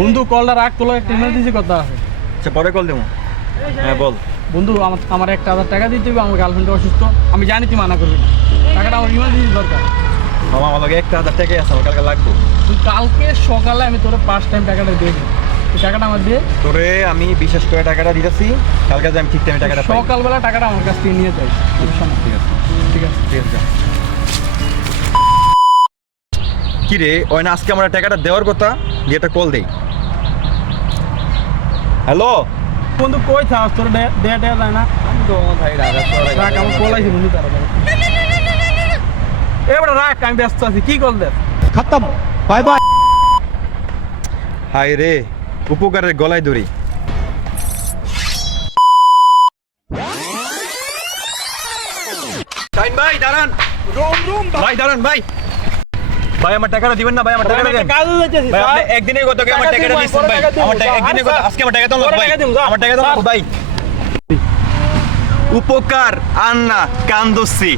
বন্ধু কলটা রাখ, তোলা একটা ইমার্জেন্সি কথা আছে। আচ্ছা পরে কল দেবো। হ্যাঁ বল। বন্ধু আমার 1,000 টাকা দিতে হবে, আমার গার্লফ্রেন্ড অসুস্থ, আমি জানি তুই মানা করবি না, টাকাটা আমার ইমার্জেন্সি দরকার। মামা আমার লগে 1,000 টাকাই আছে, আমার কালকে লাগবো। তুই কালকে সকালে আমি তোর 5 টাইম টাকাটা দিয়ে দিই, তুই টাকাটা আমার দিয়ে। তোরে আমি বিশেষ করে টাকাটা দিতেছি, কালকে আমি ঠিক টাইমে টাকাটা পাই। সকালবেলা টাকাটা আমার কাছ থেকে নিয়ে যাই। ঠিক আছে ঠিক আছে ঠিক আছে। কি রে ওই না আজকে আমরা টাকাটা দেওয়ার কথা, গিয়ে একটা কল দেই। হ্যালো বন্ধু কই থাকস, তোর দেয়া যায় না। রাখ, আমার কল আছে বন্ধু, তাড়াতাড়ি এবার রাখ, আমি ব্যস্ত আছি। কি কল দে? खत्म बाय बाय। হাই রে, উপকারের গলায় দড়ি। ভাই দাঁড়ান, ভাই দাঁড়ান ভাই, ভাই আমার টাকাটা দিবেন না ভাই, আমার টাকাটা দেন কাজ হইতেছে ভাই। আপনি একদিনের কথা আমার টাকাটা দিচ্ছেন ভাই, আমার টাকা একদিনের কথা, আজকে আমার টাকা দাও ভাই, আমার টাকা দাও ভাই। উপকার আন্না কান্দুসি